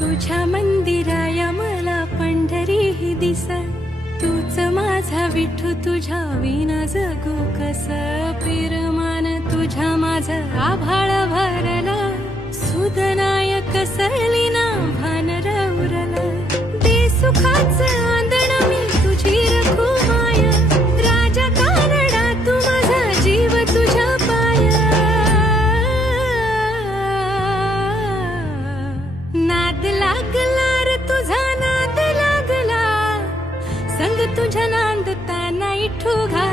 तुझ्या मंदिराया मला पंढरी ही दिस. तूच माझा विठू तुझ्या विना जगू कस. पिरमान तुझ्या माझ आभाळ भरला. सुदनाय कसली ना भान रवरला दे सुखाचं संग तुझ्या नांदता नाही ठुगा